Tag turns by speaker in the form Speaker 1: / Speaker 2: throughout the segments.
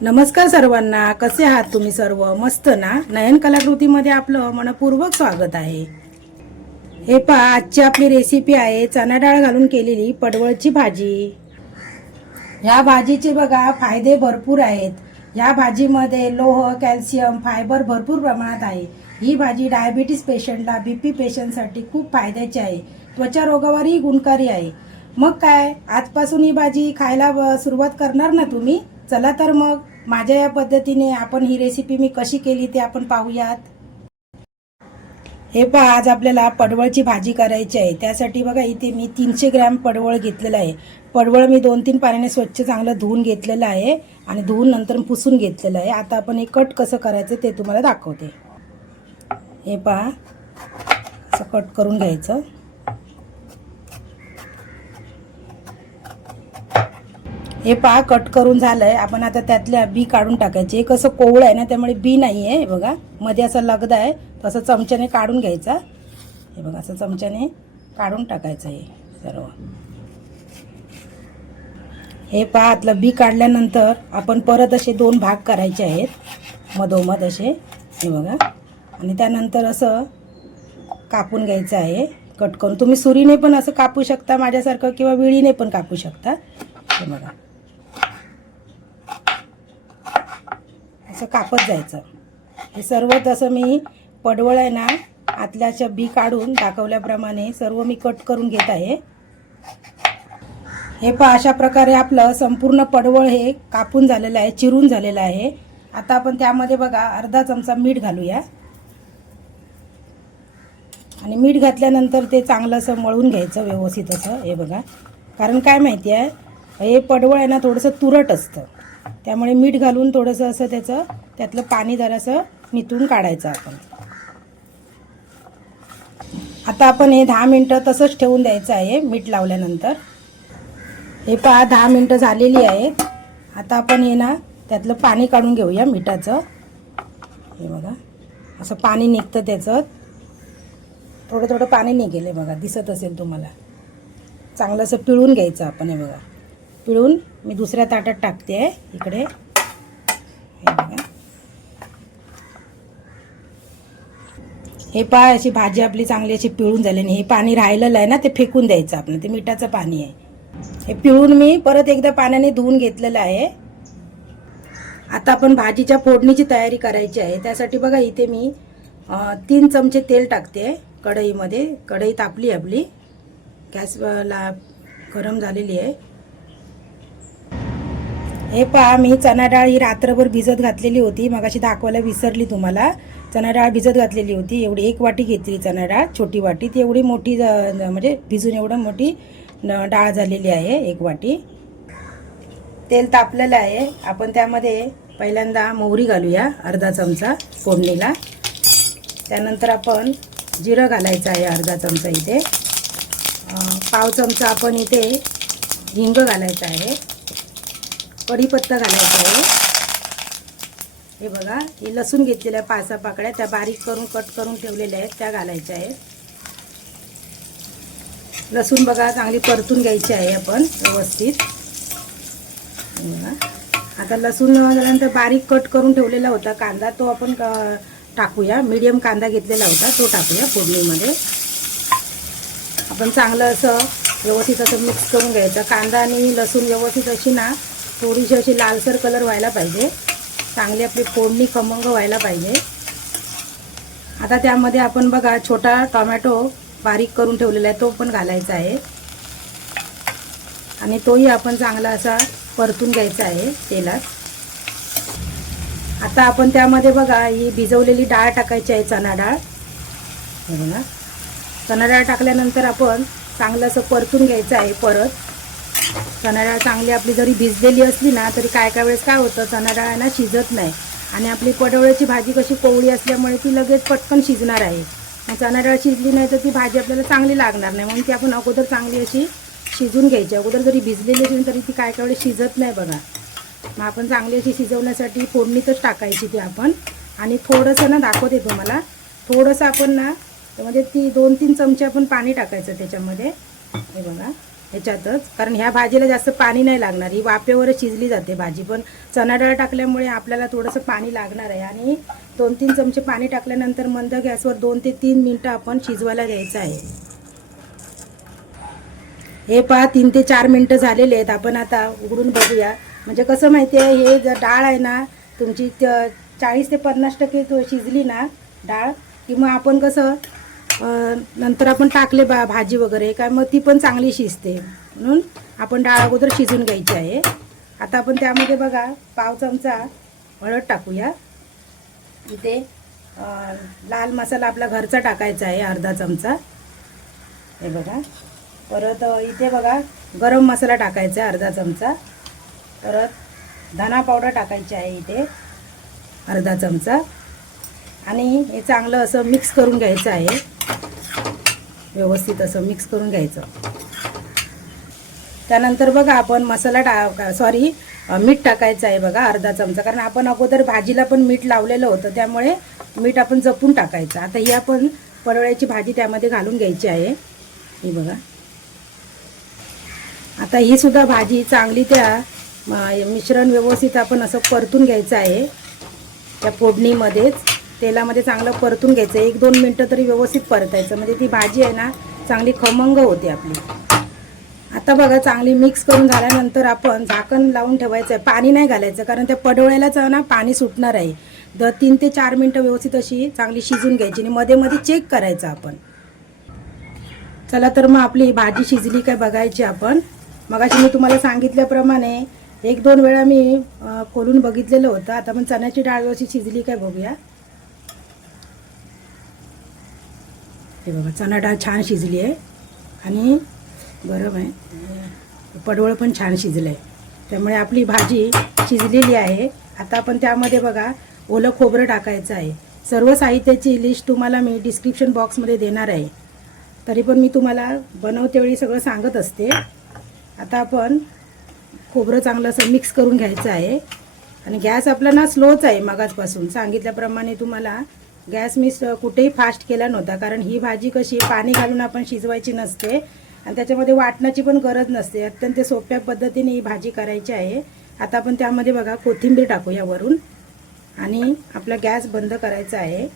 Speaker 1: नमस्कार सर्वांना कसे आहात तुम्ही सर्व? मस्त ना? नयन कलाकृतीमध्ये आपलं मनपूर्वक स्वागत आहे. हे पहा आजची आपली रेसिपी आहे चणा डाळ घालून केलेली पडवळची भाजी. ह्या भाजीचे बघा फायदे भरपूर आहेत. ह्या भाजीमध्ये लोह कॅल्शियम फायबर भरपूर प्रमाणात आहे. ही भाजी डायबिटीस पेशंटला बी पी पेशंटसाठी खूप फायद्याची आहे. त्वचा रोगावरही गुणकारी आहे. मग काय? आजपासून ही भाजी खायला ब- सुरुवात करणार ना तुम्ही? चला तर मग माझ्या या पद्धतीने आपण ही रेसिपी मी कशी केली ते आपण पाहूयात. हे पहा आज आपल्याला पडवळची भाजी करायची आहे. त्यासाठी बघा इथे मी तीनशे ग्रॅम पडवळ घेतलेलं आहे. पडवळ मी दोन तीन पाण्याने स्वच्छ चांगलं धुवून घेतलेलं आहे आणि धुवून नंतर पुसून घेतलेलं आहे. आता आपण हे कट कसं करायचं ते तुम्हाला दाखवते. हे पहा असं कट करून घ्यायचं. हे पहा कट करून झालंय. आपण आता त्यातल्या बी काढून टाकायचे. हे कसं कोवळं आहे ना त्यामुळे बी नाही आहे हे बघा मध्ये असा लगदा आहे. तसं चमच्याने काढून घ्यायचा. हे बघा असं चमच्याने काढून टाकायचं हे सर्व. हे पहा आतलं बी काढल्यानंतर आपण परत असे दोन भाग करायचे आहेत. मधोमध असे. हे बघा. आणि त्यानंतर असं कापून घ्यायचं आहे. कट करून. तुम्ही सुरीने पण असं कापू शकता माझ्यासारखं किंवा विळीने पण कापू शकता. हे बघा. असं कापत जायचं. हे सर्व तसं मी पडवळ आहे ना आतल्याच्या बी काढून दाखवल्याप्रमाणे सर्व मी कट करून घेत आहे. हे पहा अशा प्रकारे आपलं संपूर्ण पडवळ हे कापून झालेलं आहे चिरून झालेलं आहे. आता आपण त्यामध्ये बघा अर्धा चमचा मीठ घालूया. आणि मीठ घातल्यानंतर ते चांगलं असं मळून घ्यायचं व्यवस्थित असं हे बघा. कारण काय माहिती आहे हे पडवळ आहे ना थोडंसं तुरट असतं. त्यामुळे मीठ घालून थोडंसं असं त्याचं त्यातलं पाणी जरासं निथून काढायचं आपण. आता आपण हे दहा मिनटं तसंच ठेवून द्यायचं आहे मीठ लावल्यानंतर. हे पहा दहा मिनटं झालेली आहेत. आता आपण हे ना त्यातलं पाणी काढून घेऊया मिठाचं. हे बघा असं पाणी निघतं त्याचं. थोडं थोडं पाणी निघेल हे बघा दिसत असेल तुम्हाला. चांगलं असं पिळून घ्यायचं आपण हे बघा. पिळून मी दुसऱ्या ताटात टाकते आहे इकडे. हे बघा. हे अशी भाजी आपली चांगली अशी पिळून झाली आणि हे पाणी राहिलेलं आहे ना ते फेकून द्यायचं आपण ते मिठाचं पाणी आहे. हे पिळून मी परत एकदा पाण्याने धुवून घेतलेलं आहे. आता आपण भाजीच्या फोडणीची तयारी करायची आहे. त्यासाठी बघा इथे मी तीन चमचे तेल टाकते कढईमध्ये. कढई तापली आपली. गॅसला गरम झालेली आहे. हे पहा मी चणा डाळ ही रात्रभर भिजत घातलेली होती. मग अशी दाखवायला विसरली तुम्हाला. चणा डाळ भिजत घातलेली होती. एवढी एक वाटी घेतली चणा डाळ छोटी वाटी. ती एवढी मोठी म्हणजे भिजून एवढं मोठी डाळ झालेली आहे एक वाटी. तेल तापलेलं आहे. आपण त्यामध्ये पहिल्यांदा मोहरी घालूया अर्धा चमचा फोडणीला. त्यानंतर आपण जिरं घालायचं आहे अर्धा चमचा इथे. पाव चमचा आपण इथे हिंग घालायचं आहे. कढीपत्ता घालायचा आहे. हे बघा हे लसूण घेतलेल्या पाच सहा पाकळ्या त्या बारीक करून कट करून ठेवलेल्या आहेत त्या घालायच्या आहेत. लसूण बघा चांगली परतून घ्यायची आहे आपण व्यवस्थित. बघा. आता लसूण झाल्यानंतर बारीक कट करून ठेवलेला होता कांदा तो आपण टाकूया. मीडियम कांदा घेतलेला होता तो टाकूया फोडणीमध्ये. आपण चांगलं असं व्यवस्थित असं मिक्स करून घ्यायचं. कांदा आणि लसूण व्यवस्थित अशी ना थोडीशी अशी लालसर कलर व्हायला पाहिजे. चांगली आपली फोडणी खमंग व्हायला पाहिजे. आता त्यामध्ये आपण बघा छोटा टोमॅटो बारीक करून ठेवलेला आहे तो पण घालायचा आहे. आणि तोही आपण चांगला असा परतून घ्यायचा आहे तेलात. आता आपण त्यामध्ये बघा ही भिजवलेली डाळ टाकायची आहे चणा डाळ. बघा. चणा डाळ टाकल्यानंतर आपण चांगलं असं परतून घ्यायचं आहे परत. चणाडाळ चांगली आपली जरी भिजलेली असली ना तरी काय काय वेळेस काय होतं चणाडाळांना ना शिजत नाही. आणि आपली पडवळ्याची भाजी कशी कोवळी असल्यामुळे ती लगेच पटकन शिजणार आहे. चणाडाळ शिजली नाही तर ती भाजी आपल्याला चांगली लागणार नाही. म्हणून ती आपण अगोदर चांगली अशी शिजून घ्यायची. अगोदर जरी भिजलेली असेल तरी ती काय काय वेळेस शिजत नाही बघा. मग आपण चांगली अशी शिजवण्यासाठी फोडणीतच टाकायची ती आपण. आणि थोडंसं ना दाखवते तुम्हाला. थोडंसं आपण ना म्हणजे ती दोन तीन चमचे आपण पाणी टाकायचं त्याच्यामध्ये. हे बघा ह्याच्यातच. कारण ह्या भाजीला जास्त पाणी नाही लागणार. ही वाफेवरच शिजली जाते भाजी. पण चणा डाळ टाकल्यामुळे आपल्याला थोडंसं पाणी लागणार आहे. आणि दोन तीन चमचे पाणी टाकल्यानंतर मंद गॅसवर दोन ते तीन मिनटं आपण शिजवायला घ्यायचं आहे. हे पहा तीन ते चार मिनटं झालेले आहेत. आपण आता उघडून बघूया. म्हणजे कसं माहिती आहे हे जर डाळ आहे ना तुमची चाळीस ते पन्नास टक्के शिजली ना डाळ की मग आपण कसं नंतर आपण टाकले बा भाजी वगैरे काय मग ती पण चांगली शिजते. म्हणून आपण डाळ अगोदर शिजून घ्यायची आहे. आता आपण त्यामध्ये बघा पाव चमचा हळद टाकूया. इथे लाल मसाला आपला घरचा टाकायचा आहे अर्धा चमचा. हे बघा. परत इथे बघा गरम मसाला टाकायचा आहे अर्धा चमचा. परत धना पावडर टाकायची आहे इथे अर्धा चमचा. आणि हे चांगलं असं मिक्स करून घ्यायचं आहे. व्यवस्थित असं मिक्स करून घ्यायचं. त्यानंतर बघा आपण मसाला टा सॉरी मीठ टाकायचं आहे बघा अर्धा चमचा. कारण आपण अगोदर भाजीला पण मीठ लावलेलं होतं त्यामुळे मीठ आपण जपून टाकायचं. आता ही आपण पडवळ्याची भाजी त्यामध्ये घालून घ्यायची आहे. ही बघा. आता ही सुद्धा भाजी चांगली त्या मिश्रण व्यवस्थित आपण असं परतून घ्यायचं आहे. त्या फोडणीमध्येच. तेलामध्ये चांगलं परतून घ्यायचं. एक दोन मिनटं तरी व्यवस्थित परतायचं. म्हणजे ती भाजी आहे ना चांगली खमंग होते आपली. आता बघा चांगली मिक्स करून झाल्यानंतर आपण झाकण लावून ठेवायचं आहे. पाणी नाही घालायचं कारण त्या पडवळ्यालाच ना पाणी सुटणार आहे. द तीन ते चार मिनटं व्यवस्थित अशी चांगली शिजून घ्यायची आणि मध्ये मध्ये चेक करायचं आपण. चला तर मग आपली भाजी शिजली काय बघायची आपण. मगाशी मी तुम्हाला सांगितल्याप्रमाणे एक दोन वेळा मी खोलून बघितलेलं होतं. आता पण चण्याची डाळ व्यवस्थित शिजली काय बघूया. हे बघा चणा डाळ छान शिजली आहे. आणि गरम आहे पडवळ पण छान शिजलं आहे त्यामुळे आपली भाजी शिजलेली आहे. आता आपण त्यामध्ये बघा ओलं खोबरं टाकायचं आहे. सर्व साहित्याची लिस्ट तुम्हाला मी डिस्क्रिप्शन बॉक्समध्ये देणार आहे. तरी पण मी तुम्हाला बनवतेवेळी सगळं सांगत असते. आता आपण खोबरं चांगलं असं मिक्स करून घ्यायचं आहे. आणि गॅस आपला ना स्लोच आहे मगाचपासून. सांगितल्याप्रमाणे तुम्हाला गॅस मी स- कुठेही फास्ट केला नव्हता. कारण ही भाजी कशी पाणी घालून आपण शिजवायची नसते. आणि त्याच्यामध्ये वाटण्याची पण गरज नसते. अत्यंत सोप्या पद्धतीने ही भाजी करायची आहे. आता आपण त्यामध्ये बघा कोथिंबीर टाकूया वरून आणि आपला गॅस बंद करायचा आहे.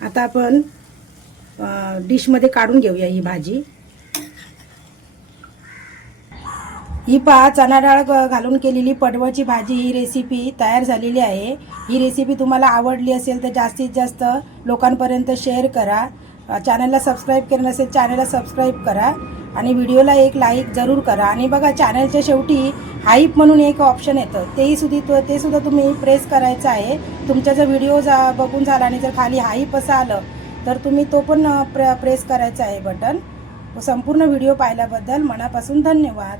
Speaker 1: आता आपण डिशमध्ये काढून घेऊया ही भाजी. ही पहा चणा डाळ घालून केलेली पडवळची भाजी ही रेसिपी तयार झालेली आहे. ही रेसिपी तुम्हाला आवडली असेल तर जास्तीत जास्त लोकांपर्यंत शेअर करा. चॅनलला सबस्क्राईब केलं नसेल चॅनलला सबस्क्राईब करा. आणि व्हिडिओला एक लाईक जरूर करा. आणि बघा चॅनलच्या शेवटी हाईप म्हणून एक ऑप्शन येतं. तेही सुद्धा ते सुद्धा तुम्ही प्रेस करायचं आहे. तुमचा जर व्हिडिओ जा बघून झाला आणि जर खाली हाईप असं आलं तर तुम्ही तो पण प्र प्रेस करायचा आहे बटन संपूर्ण व्हिडिओ पाहिल्याबद्दल मनापासून धन्यवाद.